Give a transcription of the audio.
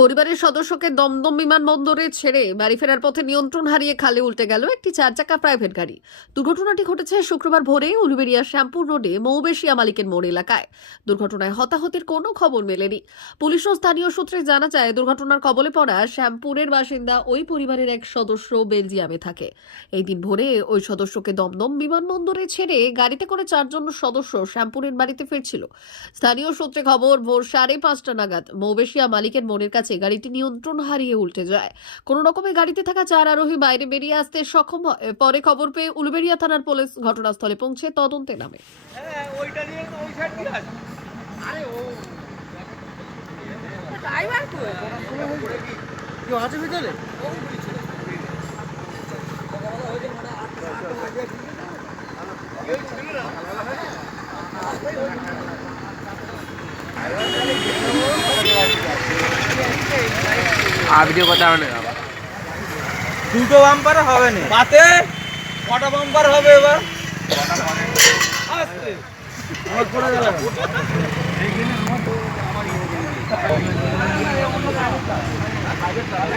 পরিবারের সদস্যকে দমদম বিমানবন্দরে ছেড়ে বাড়ি ফেরার পথে নিয়ন্ত্রণ হারিয়ে খালে উল্টে গেল একটি চার চাকা প্রাইভেট গাড়ি। দুর্ঘটনাটি ঘটেছে শুক্রবার ভোরে উলুবেড়িয়া শ্যামপুর রোডে মৌবেশিয়া মালিকের মোড় এলাকায়। দুর্ঘটনায় হতাহতের কোনো খবর মেলেনি। পুলিশ ও স্থানীয় সূত্রে জানা যায়, দুর্ঘটনার কবলে পড়া শ্যামপুরের বাসিন্দা ওই পরিবারের এক সদস্য বেলজিয়ামে থাকে। এই দিন ভোরে ওই সদস্যকে দমদম বিমানবন্দরে ছেড়ে গাড়িতে করে চারজন সদস্য শ্যামপুরের বাড়িতে ফিরছিল। স্থানীয় সূত্রে খবর, ভোর সাড়ে পাঁচটা নাগাদ মৌবেশিয়া মালিকের মোড়ের কাছে গাড়িটি নিয়ন্ত্রণ হারিয়ে উল্টে যায়। কোনো রকমে গাড়িতে থাকা চার আরোহী বাইরে বেরিয়ে আসতে সক্ষম হয়। পরে খবর পেয়ে উলুবেড়িয়া থানার পুলিশ ঘটনাস্থলে পৌঁছে তদন্তে নামে। হ্যাঁ ওইটা নিয়ে তো ওই সাইড দিয়ে আছে আরে ও। ড্রাইভার কই? কেউ আছে ভিতরে? আজকে ভিডিও হবে না দুটো বাম্পার হবে না। পাতে কটা বাম্পার হবে এবার? আমার